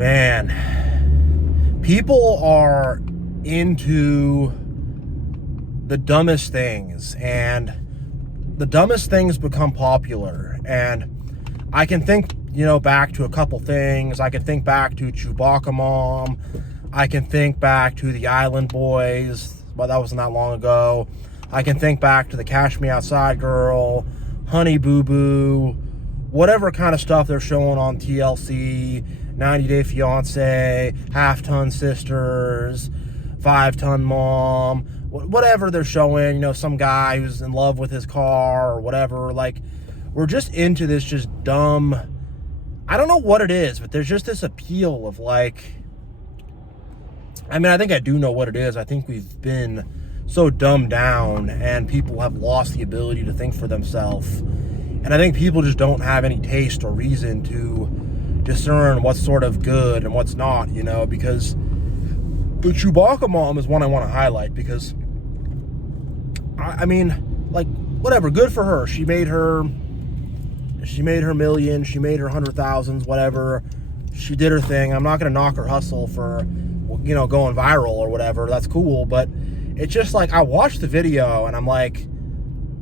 Man, people are into the dumbest things, and the dumbest things become popular. And I can think, back to a couple things. I can think back to Chewbacca Mom. I can think back to the Island Boys, but that wasn't that long ago. I can think back to the Cash Me Outside Girl, Honey Boo Boo, whatever kind of stuff they're showing on TLC, 90 Day Fiance, Half Ton Sisters, 5 Ton Mom, whatever they're showing, some guy who's in love with his car or whatever. Like, we're just into this just dumb, I don't know what it is, but there's just this appeal of like, I think I do know what it is. I think we've been so dumbed down and people have lost the ability to think for themselves. And I think people just don't have any taste or reason to discern what's sort of good and what's not, because the Chewbacca Mom is one I want to highlight because, whatever, good for her. She made her million, she made her 100,000s, whatever. She did her thing. I'm not going to knock her hustle for, going viral or whatever. That's cool, but it's just like, I watched the video and I'm like,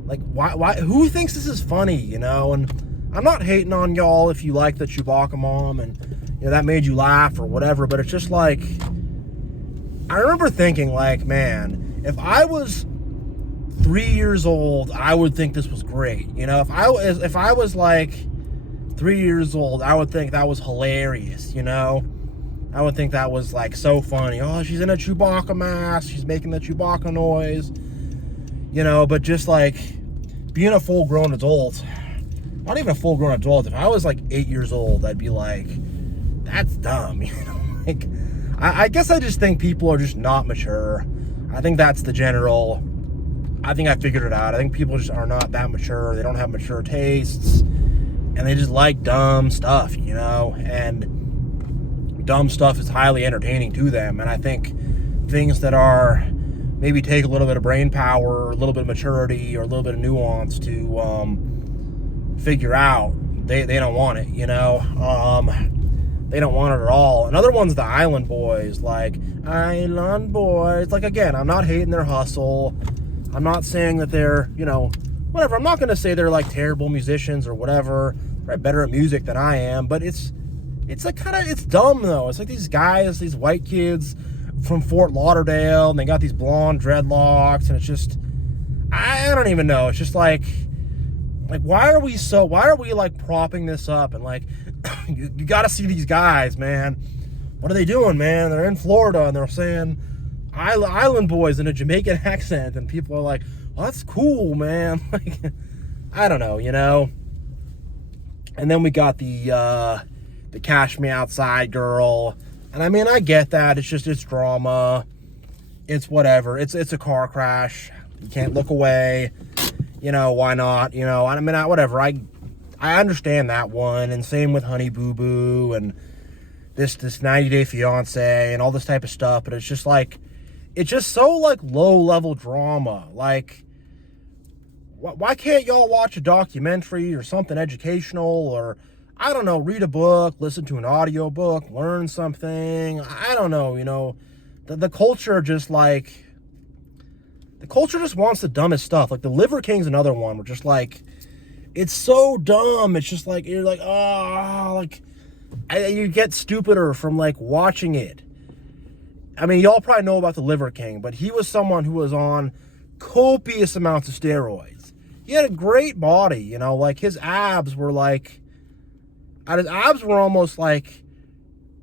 why, who thinks this is funny, And I'm not hating on y'all if you like the Chewbacca Mom and, that made you laugh or whatever, but it's just like, I remember thinking like, man, if I was 3 years old, I would think this was great. If I was like 3 years old, I would think that was hilarious, I would think that was like so funny. Oh, she's in a Chewbacca mask, she's making the Chewbacca noise, but just like being a full-grown adult, not even a full-grown adult, if I was like 8 years old, I'd be like, that's dumb, like, I guess I just think people are just not mature. I think that's the general, I think I figured it out. I think people just are not that mature. They don't have mature tastes, and they just like dumb stuff, and dumb stuff is highly entertaining to them. And I think things that are maybe take a little bit of brain power, or a little bit of maturity, or a little bit of nuance to figure out, they don't want it, they don't want it at all. Another one's the Island Boys, like, Island Boys. Like, again, I'm not hating their hustle. I'm not saying that they're, whatever. I'm not going to say they're like terrible musicians or whatever. They're better at music than I am, but it's like it's dumb though. It's like these guys, these white kids from Fort Lauderdale, and they got these blonde dreadlocks, and it's just, I don't even know. It's just like why are we like propping this up and like, you got to see these guys, man. What are they doing, man? They're in Florida and they're saying Island Boys in a Jamaican accent, and people are like, well, that's cool, man. Like, I don't know, And then we got the Cash Me Outside Girl, and I get that. It's drama. It's whatever. It's a car crash. You can't look away. Why not? Whatever. I understand that one, and same with Honey Boo Boo and this 90 Day Fiance and all this type of stuff. But it's just like, it's just so like low level drama. Like, why can't y'all watch a documentary or something educational, or I don't know, read a book, listen to an audio book, learn something? I don't know, the culture just like, the culture just wants the dumbest stuff. Like the Liver King's another one. We're just like, it's so dumb. It's just like, you're like, you get stupider from like watching it. Y'all probably know about the Liver King, but he was someone who was on copious amounts of steroids. He had a great body, like his abs were like, his abs were almost like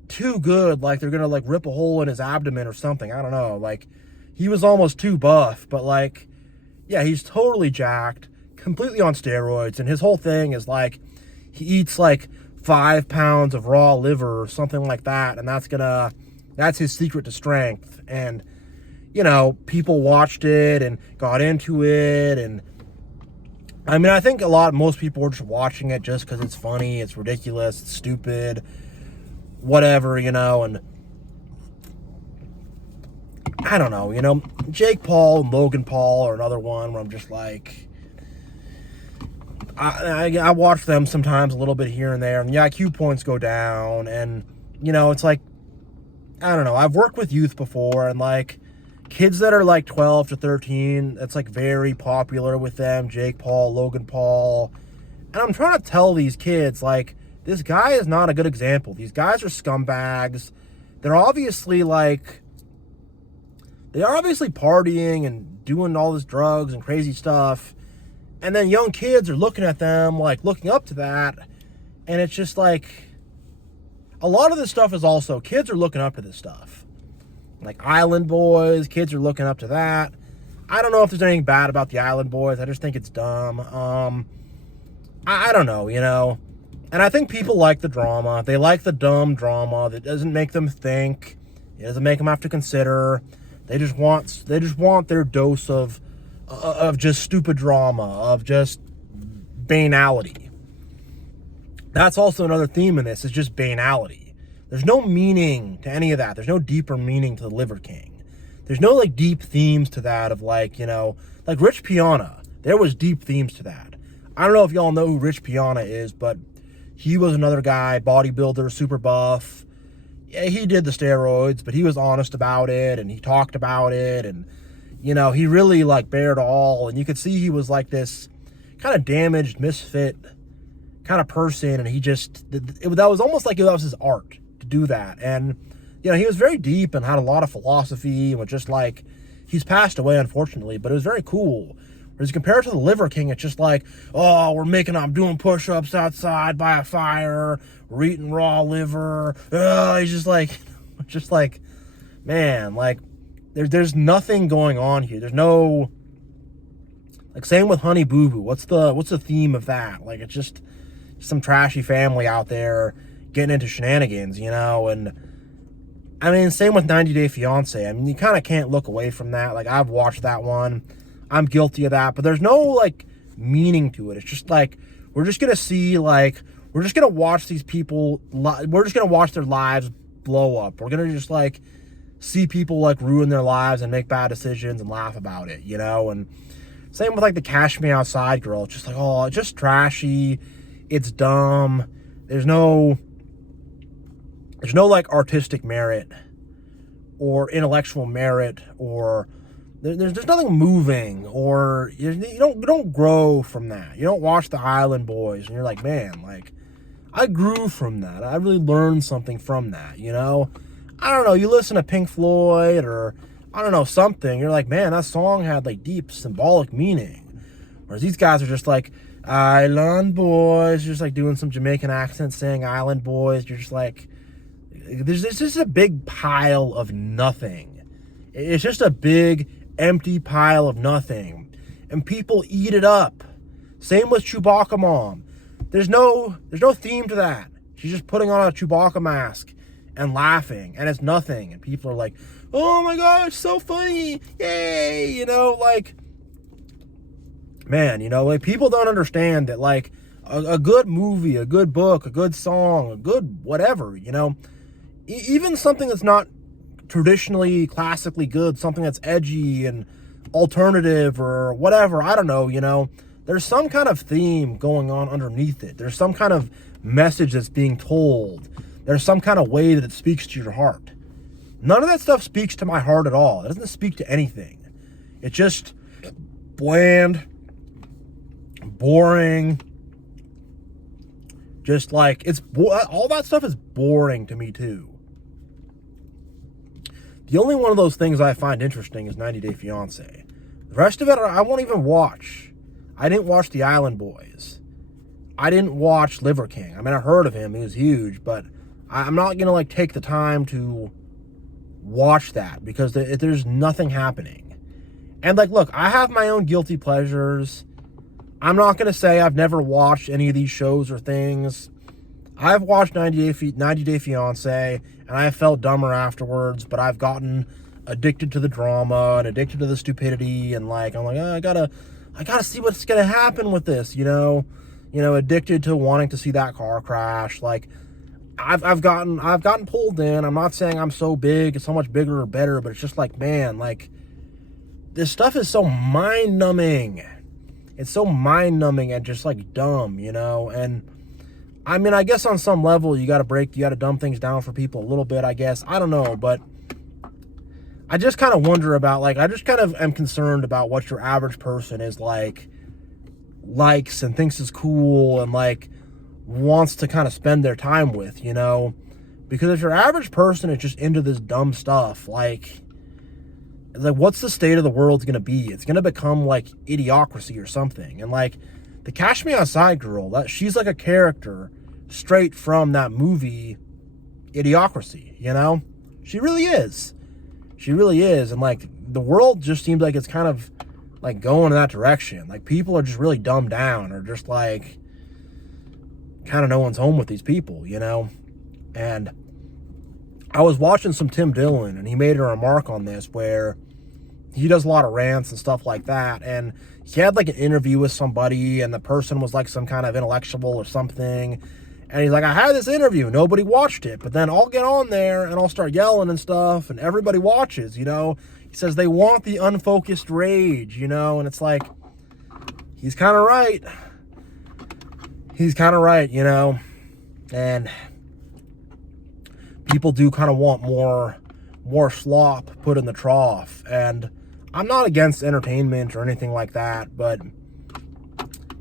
too good. Like they're gonna like rip a hole in his abdomen or something. I don't know. Like he was almost too buff, but like, yeah, he's totally jacked, completely on steroids. And his whole thing is like, he eats like 5 pounds of raw liver or something like that. And that's his secret to strength. And, people watched it and got into it. And I think most people were just watching it just because it's funny, it's ridiculous, it's stupid, whatever, and I don't know, Jake Paul and Logan Paul are another one where I'm just like, I watch them sometimes a little bit here and there, and the IQ points go down, and it's like, I don't know. I've worked with youth before, and like kids that are like 12 to 13, it's like very popular with them. Jake Paul, Logan Paul. And I'm trying to tell these kids, like, this guy is not a good example. These guys are scumbags. They're obviously partying and doing all this drugs and crazy stuff. And then young kids are looking at them, like, looking up to that. And it's just like, a lot of this stuff is also, kids are looking up to this stuff. Like Island Boys, kids are looking up to that. I don't know if there's anything bad about the Island Boys. I just think it's dumb. I don't know, And I think people like the drama. They like the dumb drama that doesn't make them think. It doesn't make them have to consider. They just want their dose of just stupid drama, of just banality. That's also another theme in this, is just banality. There's no meaning to any of that. There's no deeper meaning to the Liver King. There's no like deep themes to that of like, like Rich Piana. There was deep themes to that. I don't know if y'all know who Rich Piana is, but he was another guy, bodybuilder, super buff. Yeah, he did the steroids, but he was honest about it, and he talked about it, and, he really, like, bared all, and you could see he was, like, this kind of damaged, misfit kind of person, and that was almost like that was his art to do that, and, he was very deep and had a lot of philosophy, and was just, like, he's passed away, unfortunately, but it was very cool. Whereas compared to the Liver King, it's just like, oh, I'm doing push-ups outside by a fire, we're eating raw liver. He's just like, man, like, there's nothing going on here. There's no, like, same with Honey Boo Boo. What's the theme of that? Like, it's just some trashy family out there getting into shenanigans, and I mean, same with 90 Day Fiancé. I mean, you kind of can't look away from that. Like, I've watched that one. I'm guilty of that, but there's no, like, meaning to it. It's just, like, we're just going to watch these people, we're just going to watch their lives blow up. We're going to just, like, see people, like, ruin their lives and make bad decisions and laugh about it, and same with, like, the Cash Me Outside girl. It's just like, oh, it's just trashy. It's dumb. There's no, like, artistic merit or intellectual merit or there's nothing moving, or you don't grow from that. You don't watch the Island Boys and you're like, man, like, I grew from that. I really learned something from that, I don't know, you listen to Pink Floyd or, I don't know, something, you're like, man, that song had, like, deep symbolic meaning. Whereas these guys are just like, Island Boys, just, like, doing some Jamaican accent saying Island Boys. You're just like, there's just a big pile of nothing. It's just a big empty pile of nothing, and people eat it up. Same with Chewbacca Mom. There's no theme to that. She's just putting on a Chewbacca mask and laughing, and it's nothing, and people are like, oh my gosh, so funny, yay, like, man, like, people don't understand that, like, a good movie, a good book, a good song, a good whatever, even something that's not traditionally, classically good, something that's edgy and alternative or whatever, I don't know, there's some kind of theme going on underneath it. There's some kind of message that's being told. There's some kind of way that it speaks to your heart. None of that stuff speaks to my heart at all. It doesn't speak to anything. It's just bland, boring, just like, all that stuff is boring to me too. The only one of those things I find interesting is 90 Day Fiancé. The rest of it, I won't even watch. I didn't watch The Island Boys. I didn't watch Liver King. I mean, I heard of him. He was huge, but I'm not going to, like, take the time to watch that because there's nothing happening. And, like, look, I have my own guilty pleasures. I'm not going to say I've never watched any of these shows or things. I've watched 90 Day Fiancé, and I have felt dumber afterwards, but I've gotten addicted to the drama and addicted to the stupidity, and, like, I'm like, oh, I gotta see what's gonna happen with this, addicted to wanting to see that car crash. Like, I've gotten pulled in. I'm not saying I'm so big, it's so much bigger or better, but it's just like, man, like, this stuff is so mind-numbing. It's so mind-numbing and just, like, dumb, and I mean, I guess on some level, you got to dumb things down for people a little bit, I guess. I don't know, but I just kind of wonder about, like, I just kind of am concerned about what your average person is like, likes and thinks is cool and, like, wants to kind of spend their time with, you know? Because if your average person is just into this dumb stuff, like what's the state of the world going to be? It's going to become like Idiocracy or something. And like the Cash Me Outside girl, she's like a character straight from that movie Idiocracy, you know? She really is. She really is. And like the world just seems like it's kind of like going in that direction. Like people are just really dumbed down, or just like kind of no one's home with these people, you know? And I was watching some Tim Dillon, and he made a remark on this where he does a lot of rants and stuff like that. And he had like an interview with somebody, and the person was like some kind of intellectual or something. And he's like, I had this interview, nobody watched it, but then I'll get on there and I'll start yelling and stuff, and everybody watches, you know? He says they want the unfocused rage, you know? And it's like, he's kind of right. He's kind of right, you know? And people do kind of want more slop put in the trough. And I'm not against entertainment or anything like that, but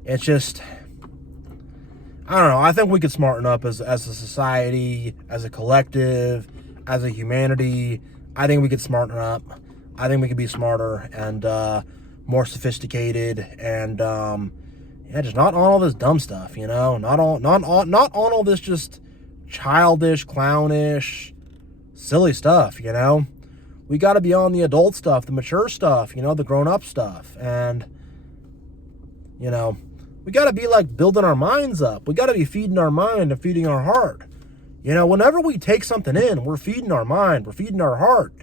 it's just, I don't know. I think we could smarten up as a society, as a collective, as a humanity. I think we could smarten up. I think we could be smarter and more sophisticated, and yeah, just not on all this dumb stuff, you know. Not on all this just childish, clownish, silly stuff, you know. We got to be on the adult stuff, the mature stuff, you know, the grown-up stuff. And, you know, we got to be like building our minds up. We got to be feeding our mind and feeding our heart. You know, whenever we take something in, we're feeding our mind, we're feeding our heart.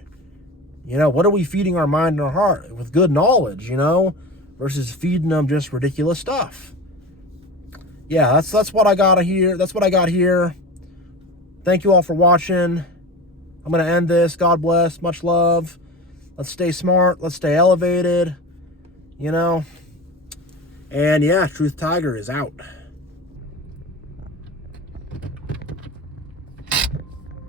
You know, what are we feeding our mind and our heart? With good knowledge, you know, versus feeding them just ridiculous stuff. Yeah, that's what I got here. That's what I got here. Thank you all for watching. I'm going to end this. God bless. Much love. Let's stay smart. Let's stay elevated. You know. And yeah, Truth Tiger is out.